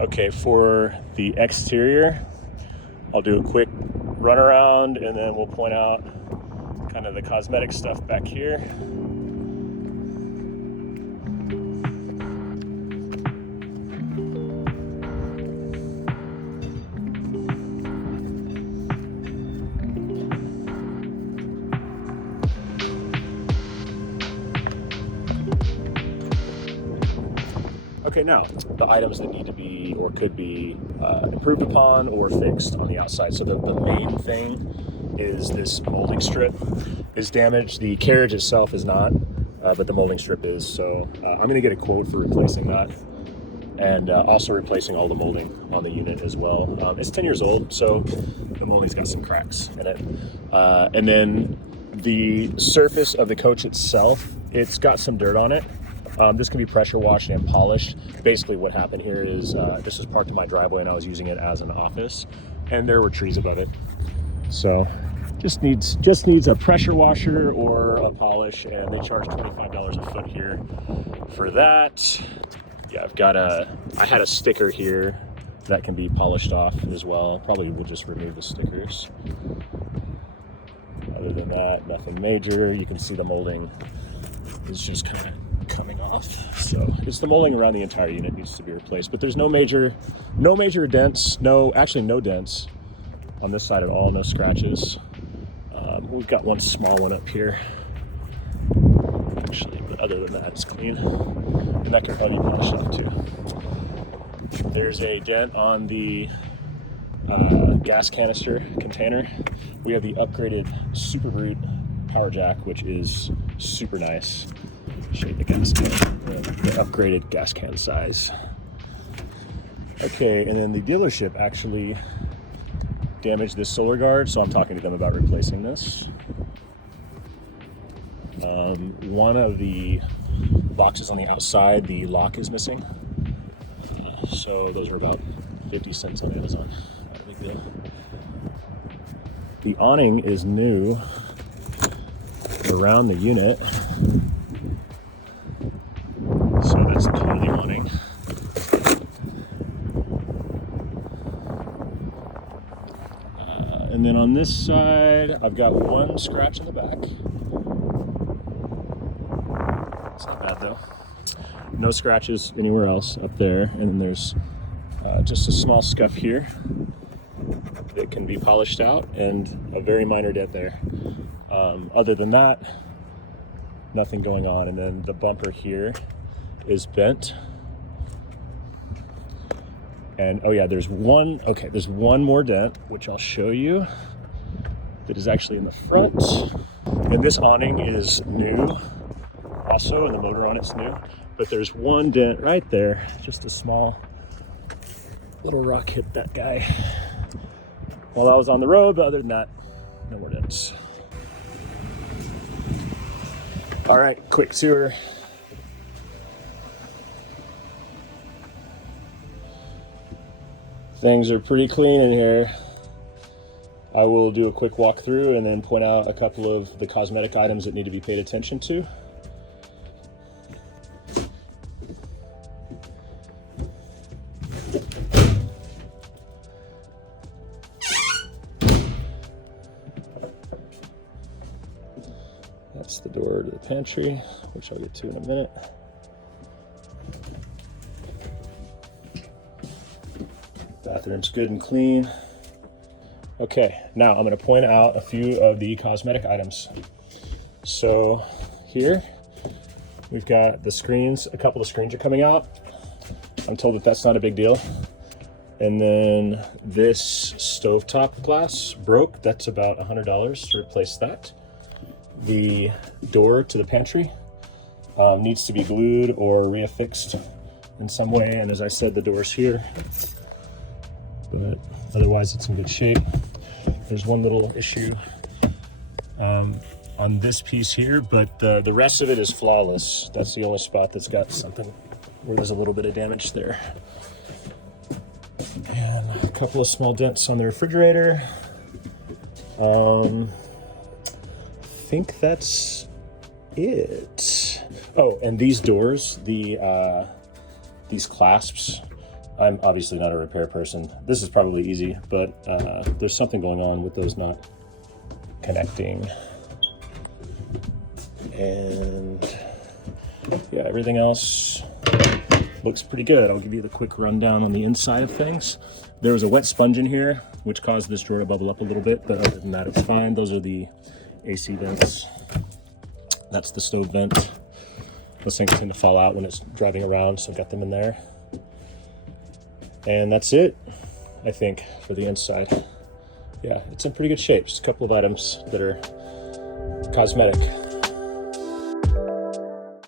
Okay, for the exterior, I'll do a quick run around and then we'll point out kind of the cosmetic stuff back here. Okay, now the items that need to be or could be improved upon or fixed on the outside. So the main thing is this molding strip is damaged. The carriage itself is not, but the molding strip is. So I'm gonna get a quote for replacing that and also replacing all the molding on the unit as well. It's 10 years old, so the molding's got some cracks in it. And then the surface of the coach itself, it's got some dirt on it. This can be pressure washed and polished. Basically what happened here is this was parked in my driveway and I was using it as an office and there were trees above it. So just needs a pressure washer or a polish, and they charge $25 a foot here for that. Yeah, I had a sticker here that can be polished off as well. Probably we'll just remove the stickers. Other than that, nothing major. You can see the molding is just kind of coming off. So it's the molding around the entire unit needs to be replaced, but there's no major dents, no dents on this side at all, no scratches. We've got one small one up here actually, but other than that it's clean, and that can probably be polished off too. There's a dent on the gas canister container. We have the upgraded Super Root power jack, which is super nice. Show you the gas can, the upgraded gas can size. Okay, and then the dealership actually damaged this solar guard, so I'm talking to them about replacing this. One of the boxes on the outside, the lock is missing. So those are about 50 cents on Amazon. Not a big deal. The awning is new around the unit. So that's totally awning. And then on this side, I've got one scratch in the back. It's not bad though. No scratches anywhere else up there. And then there's just a small scuff here that can be polished out and a very minor dent there. Other than that, nothing going on. And then the bumper here is bent. And oh yeah, there's one more dent, which I'll show you, that is actually in the front. And this awning is new also, and the motor on it's new. But there's one dent right there, just a small little rock hit that guy while I was on the road, but other than that, no more dents. All right, quick tour. Things are pretty clean in here. I will do a quick walkthrough and then point out a couple of the cosmetic items that need to be paid attention to. That's the door to the pantry, which I'll get to in a minute. Bathroom's good and clean. Okay, now I'm going to point out a few of the cosmetic items. So here we've got the screens. A couple of screens are coming out. I'm told that that's not a big deal. And then this stovetop glass broke. That's about $100 to replace that. The door to the pantry needs to be glued or reaffixed in some way. And as I said, the door's here, but otherwise it's in good shape. There's one little issue on this piece here, but the rest of it is flawless. That's the only spot that's got something where there's a little bit of damage there. And a couple of small dents on the refrigerator. I think that's it. Oh, and these doors, these clasps, I'm obviously not a repair person. This is probably easy, but there's something going on with those not connecting. And yeah, everything else looks pretty good. I'll give you the quick rundown on the inside of things. There was a wet sponge in here, which caused this drawer to bubble up a little bit, but other than that, it's fine. Those are the AC vents. That's the stove vent. Those things tend to fall out when it's driving around, so I've got them in there. And that's it, I think, for the inside. Yeah, it's in pretty good shape. Just a couple of items that are cosmetic.